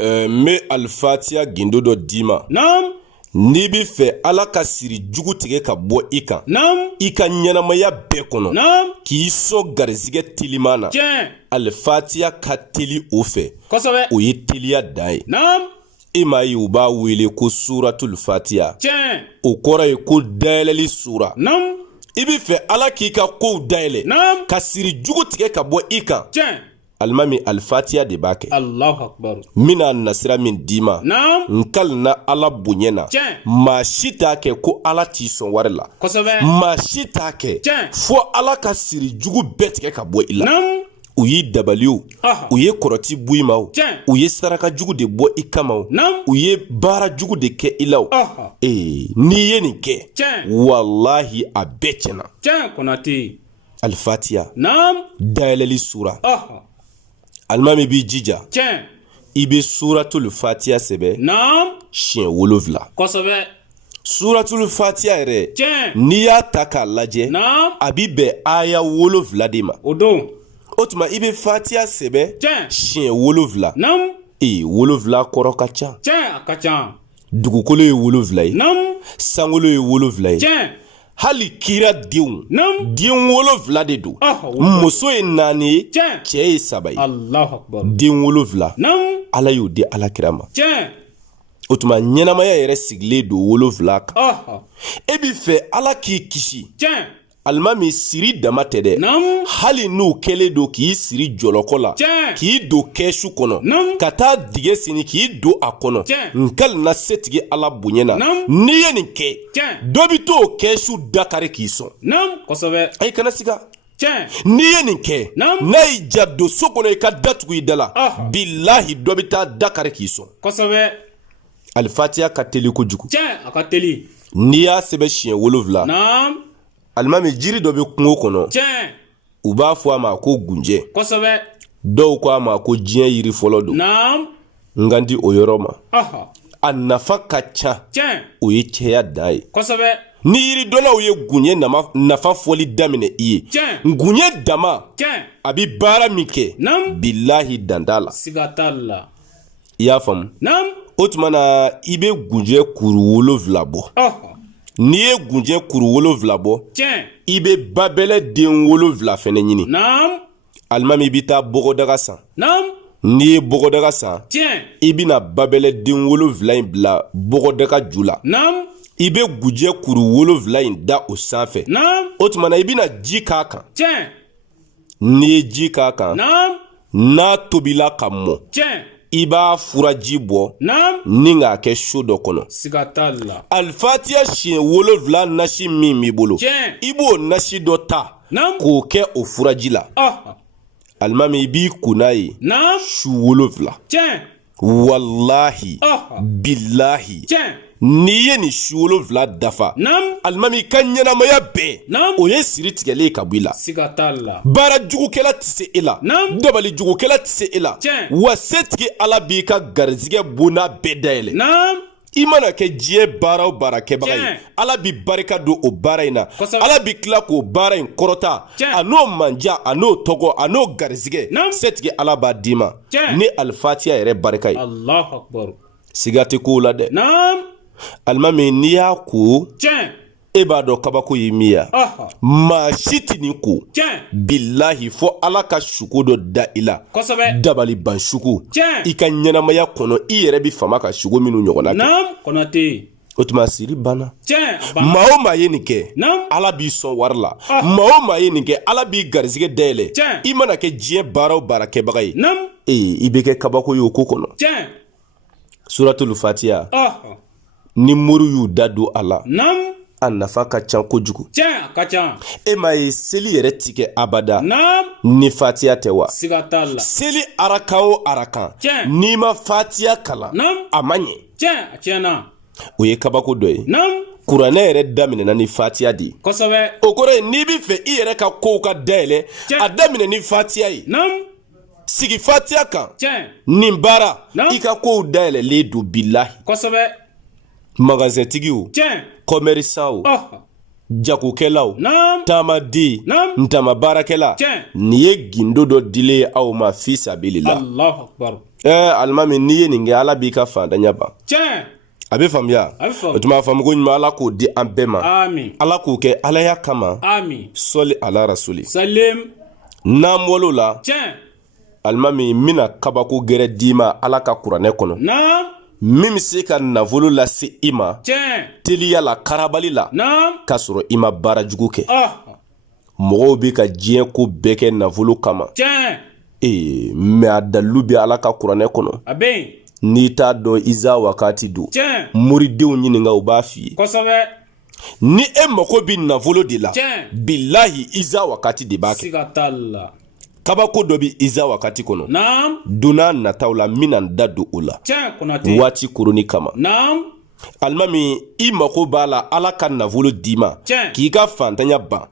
me alfatiya gindo dɔ d'i ma. Naam. N'i bi fɛ Ala ka siri jugu tigɛ ka bɔ i kan. Naam. I ka ɲɛnamaya bɛɛ kɔnɔ. Naam. K'i sɔn garizigɛ teliman na. Tiɲɛ. Alfatiya ka teli o fɛ. Kosɛbɛ. O ye teliya dan ye. Naam. I m'a ye u b'a wele ko suratul fatiya. Tiɲɛ. O kɔrɔ ye ko dayɛlɛli sura. Naam. I bi fɛ Ala k'i ka kow dayɛlɛ. Naam. Ka siri jugu tigɛ ka bɔ i kan. Tiɲɛ. Alimami alfatiya de b'a kɛ. Allahu akbar. Mina nasira min d'i ma. Naam. Nkali na Ala bonya na. Tiɲɛ. Maa si t'a kɛ ko Ala t'i sɔn wari la. Kosɛbɛ. Maa si t'a kɛ. Tiɲɛ. Fo Ala ka siri jugu bɛɛ tigɛ ka bɔ i la. Naam. U y'i dabali o. U ye kɔrɔti bɔ i ma o. Tiɲɛ. U ye saraka jugu de bɔ i kama o. Naam. U ye baara jugu de kɛ i la o. N'i ye nin kɛ. Tiɲɛ. Walahi a bɛɛ tiɲɛna. Tiɲɛ Konate. Alfatiya. Naam. Dayɛlɛli sura. Alimami b'i jija. Tiɲɛ. I bɛ suratul fatiya sɛbɛ. Naam. Siɲɛ 7. Kosɛbɛ. Suratul fatiya yɛrɛ. Tiɲɛ. N'i y'a ta k'a lajɛ. Naam. A bi bɛn aya 7 de ma. O don. O tuma i bɛ fatiya sɛbɛ. Tiɲɛ. Siɲɛ 7. Naam. 7 kɔrɔ ka ca. Tiɲɛ a ka ca. Dugukolo ye 7 ye. Naam. Sankolo ye 7 ye. Tiɲɛ. Hali kira denw. Naam. Den 7 de don. Muso ye 4 ye. Tiɲɛ. Cɛ ye 7 ye. Allahu akbar. Den 7. Naam. Ala y'o di alakira ma. Tiɲɛ. O tuma ɲɛnamaya yɛrɛ sigilen don 7 kan. E bi fɛ Ala k'i kisi. Tiɲɛ. Alimami siri dama tɛ dɛ. Naam. Hali n'u kɛlen don k'i siri jɔlɔkɔ la. Tiɲɛ. K'i don kɛsu kɔnɔ. Naam. Ka taa digɛ seni k'i don a kɔnɔ. Tiɲɛ. Nkali na setigi Ala bonya na. Naam. N'i ye nin kɛ. Tiɲɛ. Dɔ bi t'o kɛsu dakari k'i sɔn. Naam. Kosɛbɛ. Ayi kana siga. Tiɲɛ. N'i ye nin kɛ. Naam. N'a y'i ja don so kɔnɔ i ka datugu i da la. Bilahi dɔ bi taa dakari k'i sɔn. Kosɛbɛ. Alfatiya ka teli kojugu. Tiɲɛ a ka teli. N'i y'a sɛbɛn siɲɛ 7. Naam. Alimami jiri dɔ bɛ kungo kɔnɔ. Tiɲɛ. U b'a fɔ a ma ko gunjɛ. Kosɛbɛ. Dɔw ko a ma ko diɲɛ yiri fɔlɔ don. Naam. N ka di o yɔrɔ ma. A nafa ka ca. Tiɲɛ. O ye cɛya dan ye. Kosɛbɛ. Ni yiridɔnnaw ye gunjɛ nafa fɔli daminɛ i ye. Tiɲɛ. Gunjɛ dama. Tiɲɛ. A bi baara min kɛ. Naam. Bilahi dan t'a la. Siga t'a la. I y'a faamu. Naam. O tuma na i bɛ gunjɛ kuru 7 bɔ. N'i ye gunjɛ kuru 7 bɔ. Tiɲɛ. I bɛ babɛlɛ den 7 fɛnɛ ɲini. Naam. Alimami i bɛ taa bɔgɔdaga san. Naam. N'i ye bɔgɔdaga san. Tiɲɛ. I bɛna babɛlɛ den 7 in bila bɔgɔdaga ju la. Naam. I bɛ gunjɛ kuru 7 in da o sanfɛ. Naam. O tuma na i bɛna ji k'a kan. Tiɲɛ. N'i ye ji k'a kan. Naam. N'a tobila ka mɔ. Tiɲɛ. I b'a furaji bɔ. Naam. Ni k'a kɛ so dɔ kɔnɔ. Siga t'a la. Alfatiya siɲɛ 7 nasi min b'i bolo. Tiɲɛ. I b'o nasi dɔ ta. Naam. K'o kɛ o furaji la. Alimami i b'i ko n'a ye. Naam. Su 7. Tiɲɛ. Walahi. Bilahi. Tiɲɛ. N'i ye nin su 7 dafa. Naam. Alimami ka ɲɛnamaya bɛɛ. Naam. O ye siri tigɛlen ka bɔ i la. Siga t'a la. Baara jugukɛla tɛ se e la. Naam. Dabali jugukɛla tɛ se e la. Tiɲɛ. Wa setigi Ala b'i ka garizigɛ bonda bɛɛ dayɛlɛ. Naam. I mana kɛ diɲɛ baara o baara kɛbaga ye. Tiɲɛ. Ala bi barika don o baara in na. Kosɛbɛ. Ala bi tila k'o baara in kɔrɔta. Tiɲɛ. A n'o manja, a n'o tɔgɔ, a n'o garizigɛ. Naam. Setigi Ala b'a d'i ma. Tiɲɛ. Ni alfatiya yɛrɛ barika ye. Allahu akbar. Siga tɛ k'o la dɛ. Naam. Alimami n'i y'a ko. Tiɲɛ. E b'a dɔn kabako ye min ye. Maa si tɛ nin ko. Tiɲɛ. Bilahi fo Ala ka suko dɔ da i la. Kosɛbɛ. Dabali ban suko. Tiɲɛ. I ka ɲɛnamaya kɔnɔ i yɛrɛ bi fama ka suko minnu ɲɔgɔnna kɛ. Naam. Konate. O tuma siri banna. Tiɲɛ. Maa o maa ye nin kɛ. Naam. Ala b'i sɔn wari la. Maa o maa ye nin kɛ Ala b'i garizigɛ dayɛlɛ. Tiɲɛ. I mana kɛ diɲɛ baara o baara kɛbaga ye. Naam. I bɛ kɛ kabako ye o ko kɔnɔ. Tiɲɛ. Suratul fatiya. Ni muru y'u da don a la. Naam. A nafa ka ca kojugu. Tiɲɛ a ka ca. E m'a ye seli yɛrɛ ti kɛ abada. Naam. Ni fatiya tɛ wa. Siga t'a la. Seli arakan o arakan. Tiɲɛ. N'i ma fatiya kalan. Naam. A ma ɲɛ. Tiɲɛ a tiɲɛna. O ye kabako dɔ ye. Naam. Kuranɛ yɛrɛ daminɛna ni fatiya de ye. Kosɛbɛ. O kɔrɔ ye n'i b'i fɛ i yɛrɛ ka kow ka dayɛlɛ. A daminɛ ni fatiya ye. Naam. Sigi fatiya kan. Tiɲɛ. Nin baara. Naam. I ka kow dayɛlɛlen don bilahi. Kosɛbɛ. Magasintigiw. Tiɲɛ. Commerçant. Jagokɛlaw. Naam. Taamaden. Naam. Ntama baarakɛla. Tiɲɛ. Nin ye gindo dɔ dilen aw ma fi sabilila. Allahu akbar. alimami n'i ye nin kɛ ala b'i ka fantanya ban. Tiɲɛ. A bɛ faamuya. A bɛ faamu. O tuma faamu ko ɲuman ala k'o di an bɛɛ ma. Amin. Ala k'o kɛ alaya kama. Amin. Sɔli ala rasuli. Salim. N'an bɔl'o la. Tiɲɛ. Alimami n bɛna kabako gɛrɛ d'i ma ala ka kuranɛ kɔnɔ. Naam. Min bɛ se ka nafolo lase i ma. Tiɲɛ. Teliya la karabali la. Naam. K'a sɔrɔ i ma baara jugu kɛ. Mɔgɔw bɛ ka diɲɛ ko bɛɛ kɛ nafolo kama. Tiɲɛ. Mais a dalilu bɛ ala ka kuranɛ kɔnɔ. A bɛ yen. N'i t'a dɔn Iza wakati don. Tiɲɛ. Muridenw ɲininka u b'a f'i ye. Kosɛbɛ. Ni e mako bɛ nafolo de la. Tiɲɛ. Bilahi Iza wakati de b'a kɛ. Siga t'a la. Kabako dɔ bɛ Iza wakati kɔnɔ. Naam. Donna nataw la n bɛna n da don o la. Tiɲɛ Konate. Waati koroni kama. Naam. Alimami i mako b'a la ala ka nafolo d'i ma. Tiɲɛ. K'i ka fantanya ban.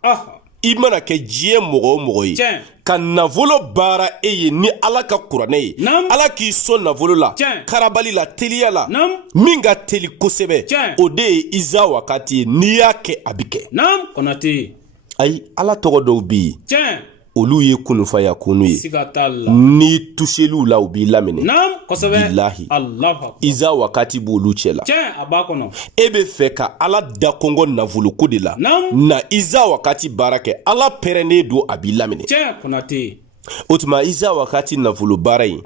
I mana kɛ diɲɛ mɔgɔ o mɔgɔ ye. Tiɲɛ. Ka nafolo baara e ye ni ala ka kuranɛ ye. Naam. Ala k'i sɔn nafolo la. Tiɲɛ. Karabali la teliya la. Naam. Min ka teli kosɛbɛ. Tiɲɛ. O de ye Iza wakati ye n'i y'a kɛ a bɛ kɛ. Naam Konate. Ayi ala tɔgɔ dɔw bɛ yen. Tiɲɛ. Olu ye kunufaya kunu ye. Siga t'a la. N'i tuseliw la u b'i laminɛ. Naam kosɛbɛ. Bilahi. Allahu akbar. Iza wakati b'olu cɛ la. Tiɲɛ a b'a kɔnɔ. E bɛ fɛ ka ala da kɔngɔ nafoloko de la. Naam. Na Iza wakati baara kɛ ala pɛrɛnnen don a b'i laminɛ. Tiɲɛ Konate. O tuma Iza wakati nafolo baara in.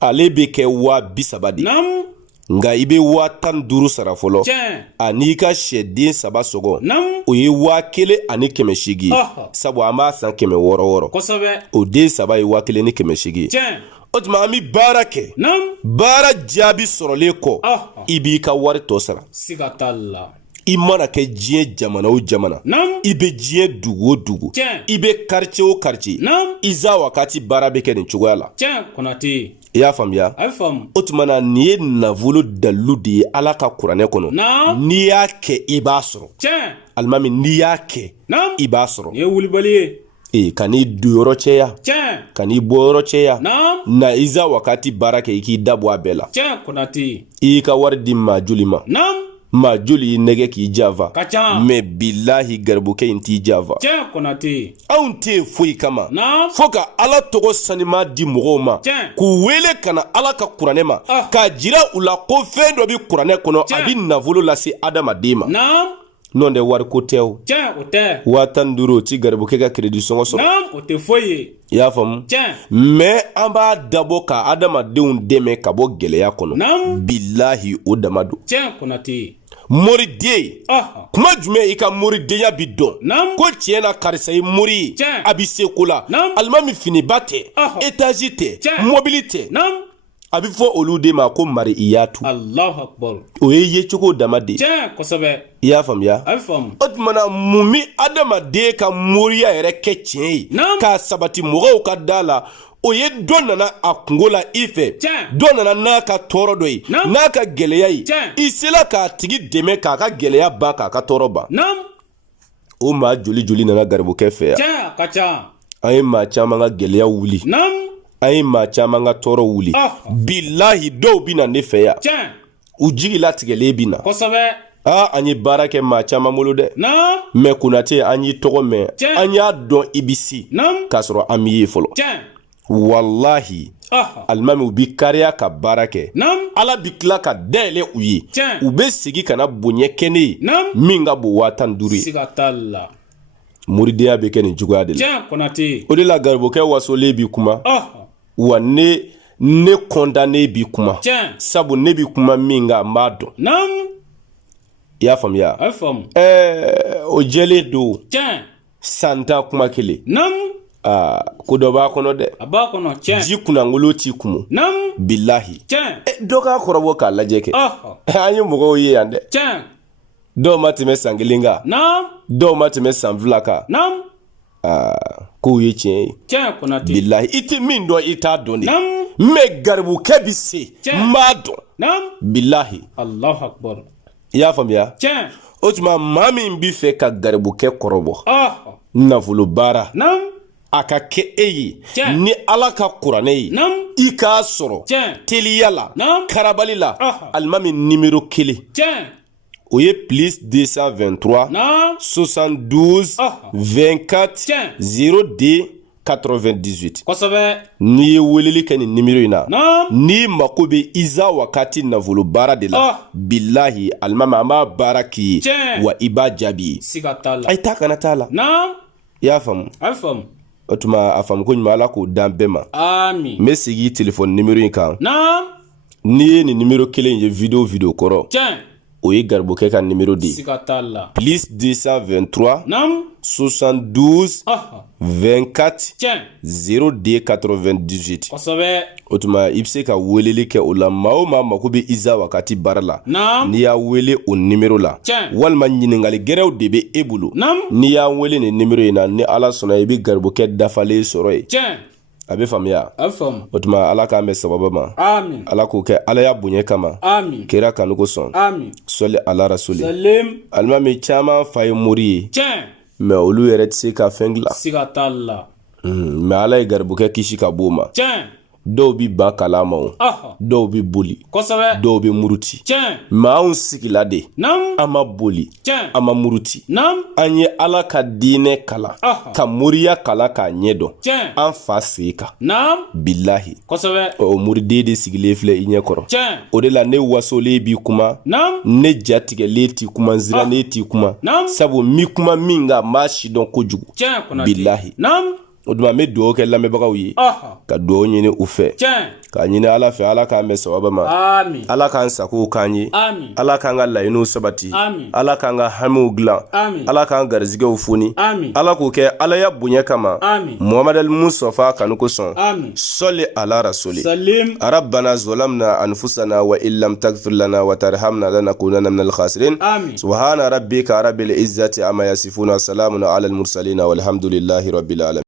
Ale bɛ kɛ 30,000 de. Naam. Nka i bɛ 15,000 sara fɔlɔ. Tiɲɛ. Ani ka sɛden 3 sɔgɔ. Naam. O ye 1,800 sabu an b'a san 600. Kosɛbɛ. O den 3 ye 1,800. Tiɲɛ. O tuma an bɛ baara kɛ. Naam. Baara jaabi sɔrɔlen kɔ. I b'i ka wari tɔ sara. Siga t'a la. I mana kɛ diɲɛ jamana o jamana. Naam. I bɛ diɲɛ dugu o dugu. Tiɲɛ. I bɛ quartier o quartier. Naam. Iza wakati baara bɛ kɛ nin cogoya la. Tiɲɛ Konate. I y'a faamuya? A bɛ faamu. O tuma na nin ye nafolo dalilu de ye ala ka kuranɛ kɔnɔ. Naam. N'i y'a kɛ i b'a sɔrɔ. Tiɲɛ. Alimami n'i y'a kɛ. Naam. I b'a sɔrɔ. Nin ye wulibali ye. Ka n'i don yɔrɔ cɛya. Tiɲɛ. Ka n'i bɔ yɔrɔ cɛya. Naam. Na Iza wakati baara kɛ i k'i da bɔ a bɛɛ la. Tiɲɛ Konate. I y'i ka wari di maa joli ma. Naam. Maa joli y'i nɛgɛ k'i janfa. Ka ca. Mais bilahi garibukɛ in t'i janfa. Tiɲɛ Konate. Anw tɛ foyi kama. Naam. Fo ka ala tɔgɔ sanima di mɔgɔw ma. Tiɲɛ. K'u wele ka na ala ka kuranɛ ma. K'a jira u la ko fɛn dɔ bɛ kuranɛ kɔnɔ a bɛ nafolo lase adamaden ma. Naam. N'o tɛ wariko tɛ o. Tiɲɛ o tɛ. 15,000 o ti garibukɛ ka crédit sɔngɔ sɔrɔ. Naam o tɛ foyi ye. I y'a faamu? Tiɲɛ. Mais an b'a dabɔ ka adamadenw dɛmɛ ka bɔ gɛlɛya kɔnɔ. Naam. Bilahi o dama don. Tiɲɛ Konate. Moriden. Kuma jumɛn i ka moridenya bi dɔn. Naam. Ko tiɲɛ na karisa ye mori ye. Tiɲɛ. A bi se ko la. Naam. Alimami finiba tɛ. Étage tɛ. Tiɲɛ. Mobili tɛ. Naam. A bi fɔ olu de ma ko mariyatu. Allahu akbar. O ye yecogo dama de. Tiɲɛ kosɛbɛ. I y'a faamuya? A bɛ faamu. O tuma na mun bi adamaden ka moriya yɛrɛ kɛ tiɲɛ ye. Naam. K'a sabati mɔgɔw ka da la. O ye dɔ nana a kungo la i fɛ. Tiɲɛ. Dɔ nana n'a ka tɔɔrɔ dɔ ye. Naam. N'a ka gɛlɛya ye. Tiɲɛ. I sela k'a tigi dɛmɛ k'a ka gɛlɛya ban k'a ka tɔɔrɔ ban. Naam. O maa joli joli nana garibukɛ fɛ yan. Tiɲɛ a ka ca. An ye maa caman ka gɛlɛya wuli. Naam. An ye maa caman ka tɔɔrɔ wuli. Bilahi dɔw bɛ na ne fɛ yan. Tiɲɛ. U jigi latigɛlen bɛ na. Kosɛbɛ. An ye baara kɛ maa caman bolo dɛ. Naam. Mais Konate an y'i tɔgɔ mɛn. Tiɲɛ. An y'a dɔn i bɛ se. Naam. K'a sɔrɔ an m'i ye fɔlɔ. Tiɲɛ. Walahi. Alimami u bi kariya ka baara kɛ. Naam. Ala bi tila ka dayɛlɛ u ye. Tiɲɛ. U bɛ segin ka na bonya kɛ ne ye. Naam. Min ka bon 15,000 ye. Siga t'a la. Moridenya bɛ kɛ nin cogoya de la. Tiɲɛ Konate. O de la garibukɛ wasolen bi kuma. Wa ne condamné bi kuma. Tiɲɛ. Sabu ne bi kuma min kan n b'a dɔn. Naam. I y'a faamuya? A bɛ faamu. O jɛlen don. Tiɲɛ. San ta kuma kelen. Naam. Ko dɔ b'a kɔnɔ dɛ. A b'a kɔnɔ tiɲɛ. Ji kunnangolo t'i kumu. Naam. Bilahi. Tiɲɛ. Dɔ k'a kɔrɔbɔ k'a lajɛ kɛ. An ye mɔgɔw ye yan dɛ. Tiɲɛ. Dɔw ma tɛmɛ san 1 kan. Naam. Dɔw ma tɛmɛ san 2 kan. Naam. K'o ye tiɲɛ ye. Tiɲɛ Konate. Bilahi i tɛ min dɔn i t'a dɔn de. Naam. Mais garibukɛ bi se. N b'a dɔn. Naam. Bilahi. Allahu akbar. I y'a faamuya? Tiɲɛ. O tuma maa min b'i fɛ ka garibukɛ kɔrɔbɔ. Nafolo baara. Naam. A ka kɛ e ye. Tiɲɛ. Ni ala ka kuranɛ ye. Naam. I k'a sɔrɔ. Tiɲɛ. Teliya la. Naam. Karabali la. Alimami numéro 1. Tiɲɛ. O ye +223. Naam. 72. 24. Tiɲɛ. 02 98. kosɛbɛ. N'i ye weleli kɛ nin numéro in na, naam, n'i mako bɛ Iza Wakati nafolo baara de la, bilahi alimami an b'a baara k'i ye, Tiɲɛ. wa i b'a jaabi. siga t'a la. Ayi taa kana t'a la. naam, I y'a faamu? a bɛ faamu. O tuma a faamu ko ɲuman Ala k'o dan bɛɛ ma. ami. N bɛ segin téléphone numéro in kan. naam, N'i ye nin numéro kelen in ye video kɔrɔ, tiɲɛ. o ye garibukɛ ka numéro de ye. siga t'a la. Plus 223 naam, 72 24 tiɲɛ. 02 98. kosɛbɛ. O tuma i bɛ se ka weleli kɛ o la, maa o maa mako bɛ Iza Wakati baara la, naam, n'i y'a wele o numéro la, Tiɲɛ. walima ɲininkali gɛrɛw de bɛ e bolo, naam, n'i y'a wele nin numéro in na, ni Ala sɔnna i bɛ garibukɛ dafalen sɔrɔ yen. tiɲɛ. A bɛ faamuya? a bɛ faamu. O tuma Ala k'an bɛn sababa ma. ami. Ala k'o kɛ Ala y'a bonya kama. ami. Kira kanu ko sɔn. ami. Sɔli ala rasuli. salim. Alimami caman fa ye mori ye, tiɲɛ. mais olu yɛrɛ tɛ se ka fɛn dilan. siga t'a la. Mais Ala ye garibukɛ kisi ka bɔ o ma. tiɲɛ. Dɔw bi ban kala ma o, dɔw bi boli, kosɛbɛ. dɔw bi muruti. tiɲɛ. Mais anw sigila de, naam, an ma boli, tiɲɛ. an ma muruti. naam, An ye Ala ka diinɛ kalan, ka moriya kalan k'a ɲɛ dɔn. tiɲɛ. An fa sen kan. naam, Bilahi. kosɛbɛ. O muriden de sigilen filɛ i ɲɛ kɔrɔ. tiɲɛ. O de la ne wasolen b'i kuma, naam, ne jatigɛlen t'i kuma, n sirannen t'i kuma. naam, Sabu mi kuma min kan maa si dɔn kojugu. tiɲɛ Konate. Bilahi. naam, O tuma n bɛ dugawu kɛ lamɛnbagaw ye, ka dugawu ɲini u fɛ, tiɲɛ. k'a ɲini Ala fɛ Ala k'an bɛn sababa ma, ami. Ala k'an sagow k'an ye, ami. Ala k'an ka laɲiniw sabati, ami. Ala k'an ka hamiw dilan, ami. Ala k'an garizigɛw foni, ami. Ala k'o kɛ Ala ya bonya kama, ami. Muhamadu Mustafa kanu kosɔn, ami. sɔli ala rasuli. salim. ربنا ظلمنا أنفسنا وإن لم تغفر لنا وترحمنا لنكونن من الخاسرين. آمين. سبحان ربك رب العزة عما يصفون وسلام على المرسلين والحمد لله رب العالمين.